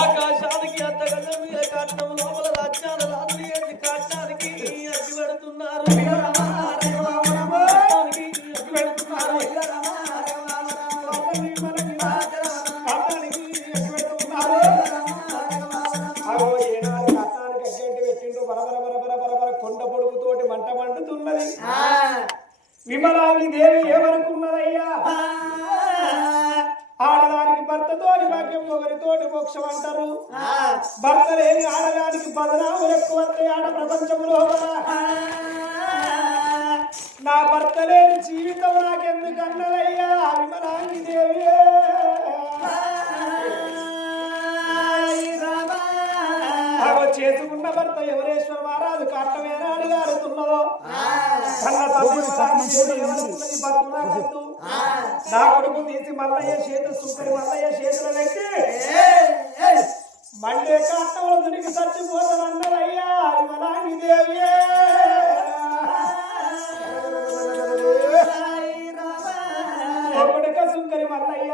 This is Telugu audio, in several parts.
ఆకాశానికి అంత గజం మీద కట్నం లోపల రాజ్యాల రాత్రి కట్టానికి అగ్గి పెడుతున్నారు కొండ పొడుగుతోటి మంట మండుతున్నది. విమలాంగి దేవి ఏమనుకున్నదయ్యా, ఆడదానికి భర్తతోని భాగ్యం ఒకరితోటి మోక్షం అంటారు. భర్త లేని ఆడదానికి బదనాములు ఎక్కువ ఆడ ప్రపంచంలో. నా భర్త లేని జీవితం నాకెందుకన్నదయ్యా విమలాంగి దేవి. చేసుకున్న భర్త ఎవరేశ్వర మహారాజు కట్టమేనాడు గారుతున్నదో నా కొడుకు తీసి మల్లయ్య చేతులు సుంకరి మల్లయ్య చేతులు పెట్టి మండే కట్టంలో దునికి చచ్చిపోతానన్నదయ్యా విమలాంగి దేవి. కొడుక సుంకరి మల్లయ్య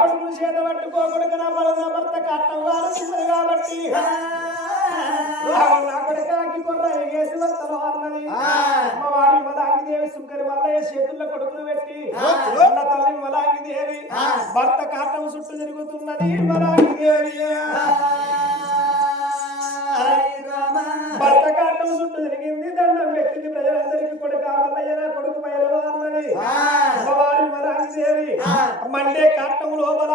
కొడుకులు చేత పట్టుకోకొడుకు నా భర్త కట్టం వారుతున్నది కాబట్టి నా కొడుక అగ్గి కొర్ర ఎగేసి వస్తాను అన్నది. అమ్మవారి విమలాంగి దేవి సుంకరి మల్లయ్య చేతుల్లో కొడుకులు పెట్టి అన్న తల్లి విమలాంగి దేవి భర్త కాటం చుట్టూ తిరుగుతున్నది. విమలాంగి దేవి భర్త కాటం చుట్టూ తిరిగింది, దండం పెట్టింది ప్రజలందరికీ. కొడుకు మల్లయ్య నా కొడుకు పైలో అన్నది. అమ్మవారి విమలాంగి దేవి మండే కాటం లోపల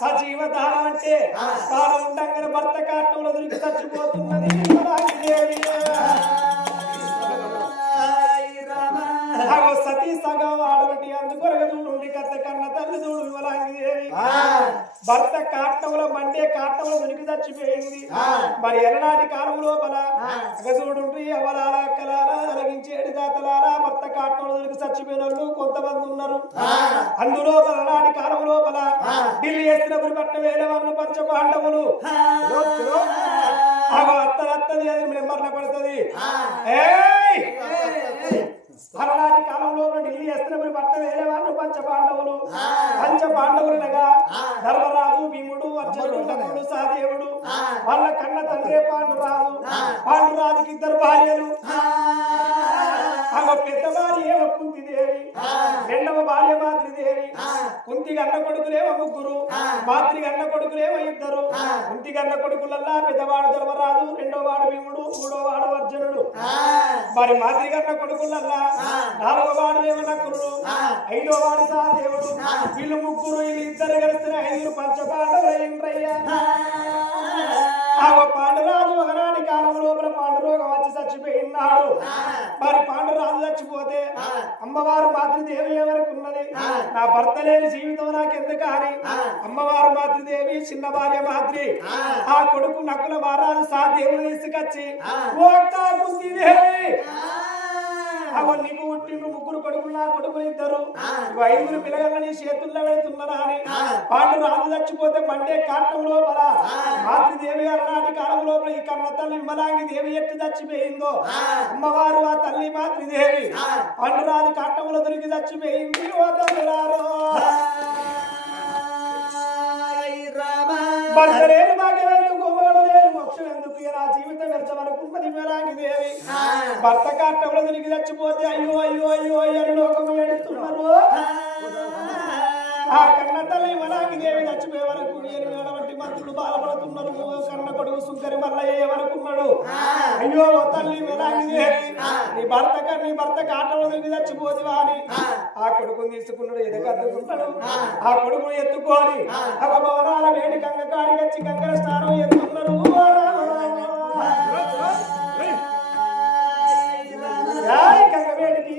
సజీవ దానం అంటే తాను ఉండగానే భర్త కాటంలో దొరికి చచ్చిపోతున్నది విమలాంగి దేవి. సతీ సగం ఆడబట్టి అందుకొరగ చూడు కథ కన్న తల్లి చూడు విమలాంగి దేవి భర్త కాటంలో మండే కాటంలో దొరికి చచ్చిపోయింది. మరి ఎలనాటి కాలం లోపల చూడుంటే ఎవరాల అక్కలాల అలగించేడు దాతలాల భర్త కాటంలో దొరికి చచ్చిపోయిన వాళ్ళు కొంతమంది ఉన్నారు. అందులో ఎలనాటి కాలం లోపల ఢిల్లీ ఎత్తినప్పుడు పట్ట వేల వాళ్ళు పంచ పాండవులు అత్తది అది మెంబర్ల పడుతుంది. అలనాటి కాలంలో ఢిల్లీ ఎత్తినప్పుడు పట్ట వేరే వాళ్ళు పంచ పాండవులనగా ధర్మరాజు భీముడు అర్జునుడు నకులుడు సహదేవుడు వాళ్ళ కన్న తండ్రి పాండురాజుకి ఇద్దరు భార్యలు. పెద్ద భార్య ఏమో కుంతిదేవి, రెండవ భార్య మాతృదేవి. కుంతికి అన్న కొడుకులేమో ముగ్గురు, మాతృకి అన్న కొడుకులేమో ఇద్దరు. కుంతికి అన్న కొడుకులల్లా పెద్దవాడు ధర్మరాజు, రెండో వాడు భీముడు, మూడో వాడు అర్జునుడు. మరి మాతృకి అన్న కొడుకులల్లా నాలుగో వాడు ఏమో నకులుడు, ఐదో వాడు సహదేవుడు. వీళ్ళు ముగ్గురు వీళ్ళు ఇద్దరు కలిసిన ఐదుగురు పంచపాండవులయ్యా. పాండురాజు ఒకనాటి కాలం లోపల పాండురోగం వచ్చి చచ్చిపోయినాడు. మరి పాండురాజు చచ్చిపోతే అమ్మవారు మాతృదేవి ఎవరికున్నది, నా భర్త లేని జీవితం నాకెందుకు అని అమ్మవారు మాతృదేవి చిన్న భార్య మాతృ ఆ కొడుకు నకుల మహారాజు సహదేవుడు తీసుకొచ్చి నీకు పుట్టిండ్రు ముగ్గురు కొడుకులు, నా కొడుకులు ఇద్దరు, ఐదుగురు పిల్లగాళ్ళని చేతుల్లో పెడుతున్నారా అని పాండురాజు చచ్చిపోతే మండే కాటం లోపల మాతృదేవి అలనాటి కాలం లోపల ఈ కన్న తల్లి విమలాంగి దేవి ఎట్టి చచ్చిపోయిందో అమ్మవారు ఆ తల్లి మాతృదేవి పాండురాజు కాటంలో దొరికి చచ్చిపోయింది. ఓ తల్లిరారో భర్త లేని భాగ్యం ఎందుకు, లేని మోక్షం ఎందుకు, నా జీవితం వ్యర్థమనుకున్నది విమలాంగి దేవి. భర్త కాటంలో దొరికి చచ్చిపోతే అయ్యో అయ్యో అయ్యో అయ్యని లోకము ఏడుస్తున్నారు. ఆ కన్న తల్లి విమలాంగి దేవి చచ్చిపోయే వరకు వంటి మంత్రులు బాధపడుతున్నారు. కన్న కొడుకు సుంకరి మల్లయ్య ఎవరుకున్నాడు, అయ్యో తల్లి విమలాంగి దేవి నీ భర్త కాటంలో దొరికి చచ్చిపోతువా అని ఆ కొడుకుని తీసుకున్నాడు. ఎదగద్దుకుంటాడు. ఆ కొడుకుని ఎత్తుకొని భవనాల వేడి గంగ కాడిగచ్చి గంగల స్నానం ఎత్తున్నారు. గంగ వేడికి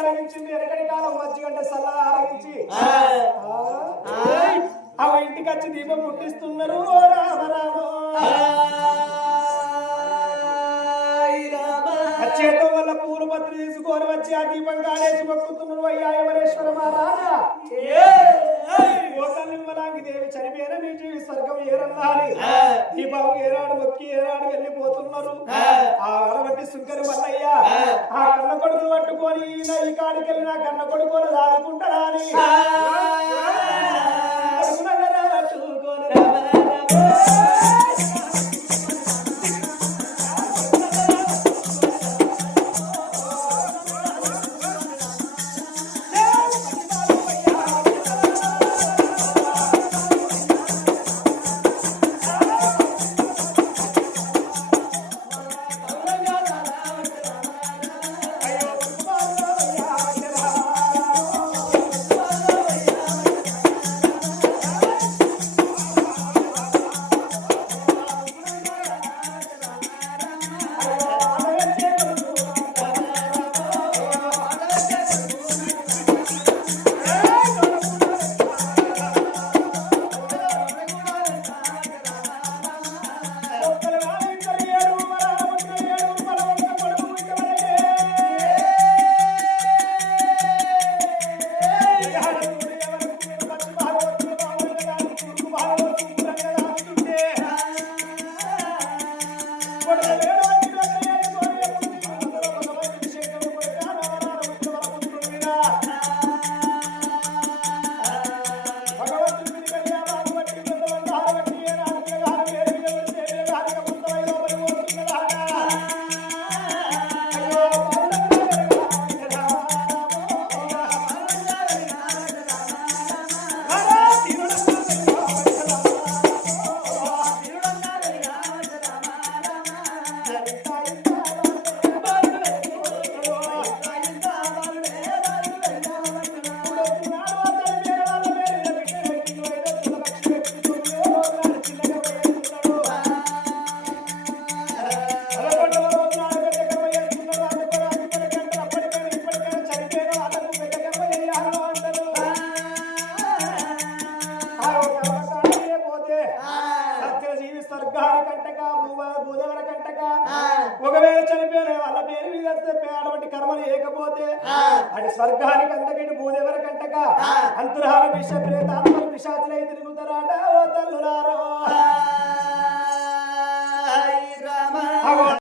ఆరగించింది ఎనకటి కాలం మధ్యగంట సల్లగా ఆరగించి అవ ఇంటికి వచ్చి దీపం ముట్టిస్తున్నారు ఓ రామ రామ చేతో వల్ల పూలు పత్రి తీసుకొని వచ్చి ఆ దీపం కాడేసి మొక్కుతున్నారు అయ్యా ఎవరేశ్వర మహారాజా ఓకల్లిమ్మలాంగి దేవి చనిపోయిన మీ జీవి స్వర్గం ఏరన్నాలి దీపం ఏనాడు మొక్కి ఏనాడు వెళ్ళిపోతున్నారు ఆ అరవట్టి సుంకరి వల్లయ్య ఆ కన్న కొడుకులు పట్టుకొని ఈ కాడికి వెళ్ళి నా కన్న కొడుకులు దాదుకుంటారా అని ఒకవేళ చనిపోయిన వాళ్ళ పేరు మీద అటువంటి కర్మలు లేకపోతే అటు స్వర్గానికి అంతకంటే భూదేవర కంటక అంతర్హార విష ప్రేతాత్మలు విషాచులై తిరుగుతారాట ఓ తల్లులారో